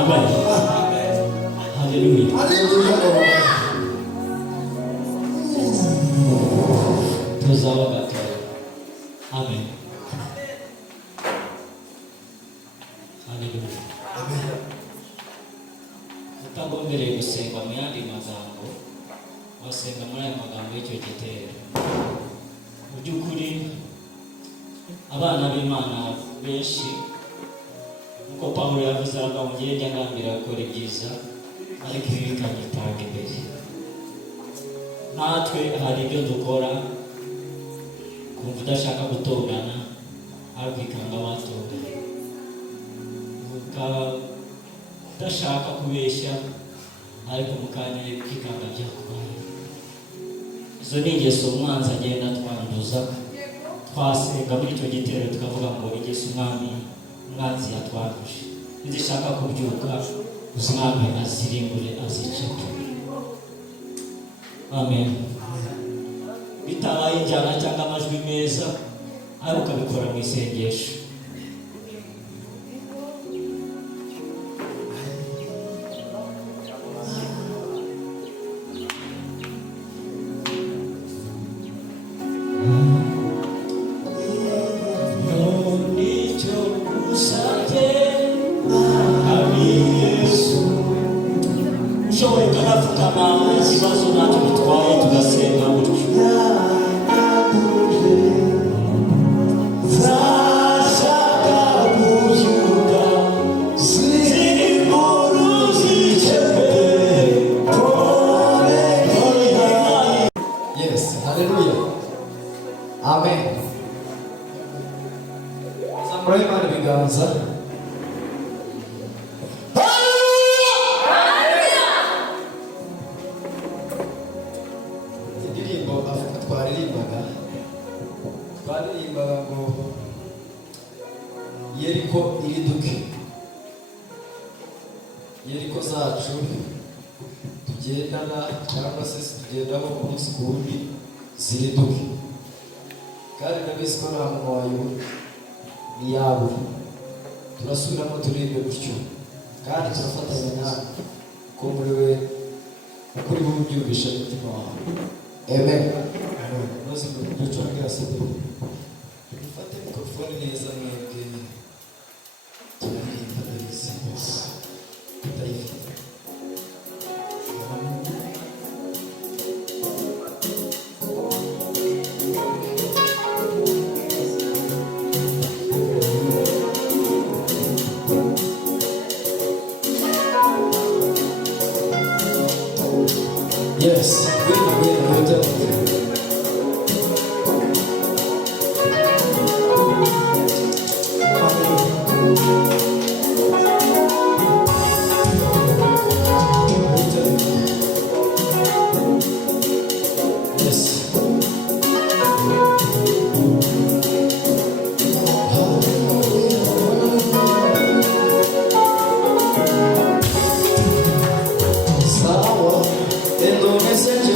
Amen. Hallelujah. Tuzaba gatoya. Amen. Hallelujah. Utagombereye gusenga mu yandi magambo, wasenga muri aya magambo y'icyo gitero. Mu by'ukuri abana b'Imana benshi uko Pawulo yavuze ngo ngiye njya ngambira gukora ibyiza ariko ibi bikanyitanga imbere. Natwe hari ibyo dukora kumva udashaka gutongana ariko ikanga abatongana, udashaka kubeshya ariko mu kanya kikanga byakubaye. Izo ni ingeso umwanzi agenda twanduza. Twasenga muri icyo gitero tukavuga ngo ingeso umwanzi yatwanduje nizishaka kubyuka umwami azirimbure azicape. Amen. Bitabaye injyana cyangwa amajwi meza ariko ukabikora mu isengesho. Amen. Sampai mana biganza? Indirimbo twaririmbaga ngo Yeriko iriduke. Yeriko zacu tugendana cyangwa se tugendaho umunsi ku wundi ziriduke. Kandi nabizi ko nta muntu wayo ni yabo. Turasubiramo turirimbe gutyo kandi turafatanya nawe ko muri we ukuri bubyumvisha umutima wawe. Amen. Nose duco ngasebe ufate mikrofone neza mwebwe turirimba ndabisi ndayifite. Yes, wait. Sawa, endo message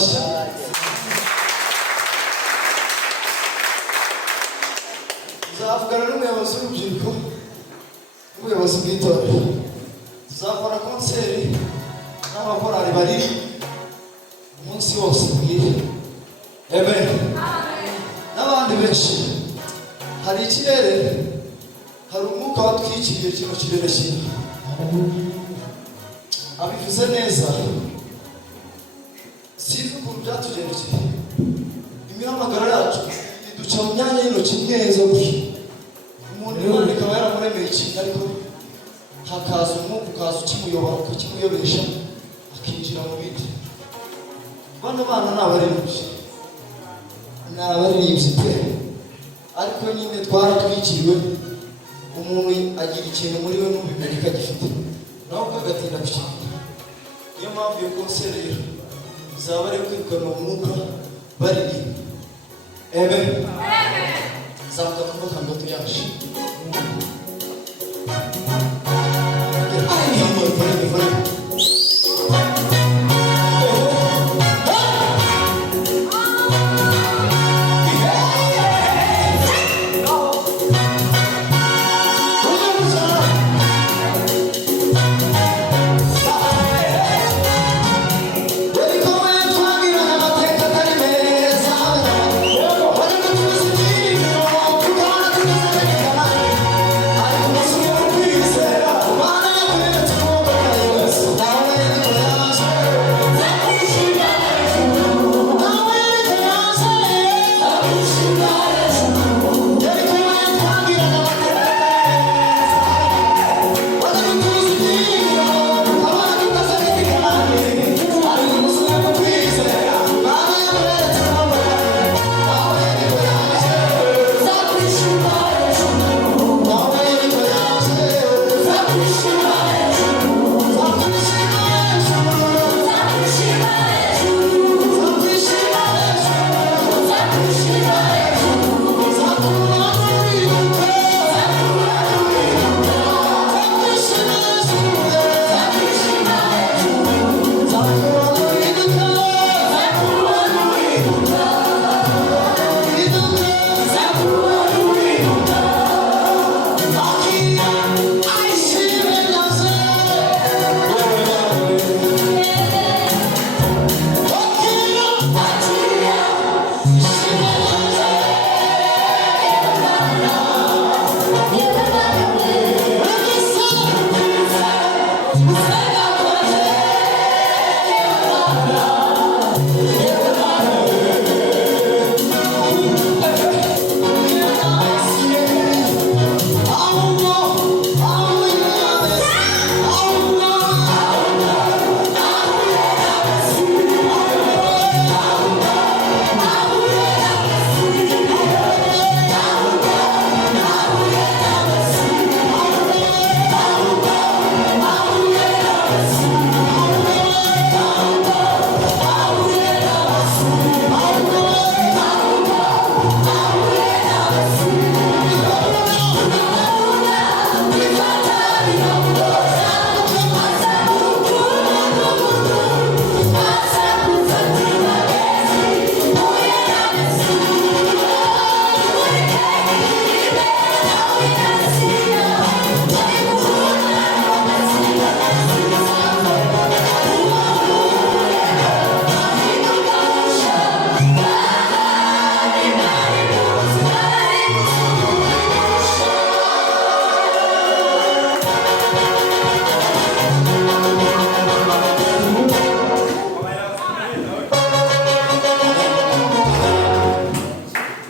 amashyi. Tuzavugana n'umuyobozi w'urubyiruko n'ubuyobozi bw'itorero. Tuzakora konseri n'abakorari bariri umunsi wose bwije. Amen. N'abandi benshi. Hari ikirere, hari umwuka watwikiriye kino kirere kimwe. Abivuze neza, sinzi ukuntu byatugendekeye. Imihamagaro yacu iduca mu myanya y'intoki neza gusa. Umuntu Imana ikaba yaramuremeye ikintu ariko hakaza umwuka ukaza ukimuyobora ukimuyobesha akinjira mu bindi. Bano bana ni abaririmbyi pe, ariko nyine twaratwikiriwe. Umuntu agira ikintu muri we n'ubimenye ko agifite, nawe ukagatinda gushyira. Niyo mpamvu iyo konseri rero izaba ari kwirukana umwuka baririmba. Amen. Zamuka kumva kandi tuyaje.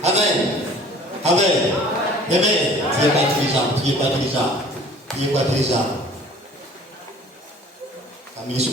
Amen. Amen. Priez pas déjà. Kamilisha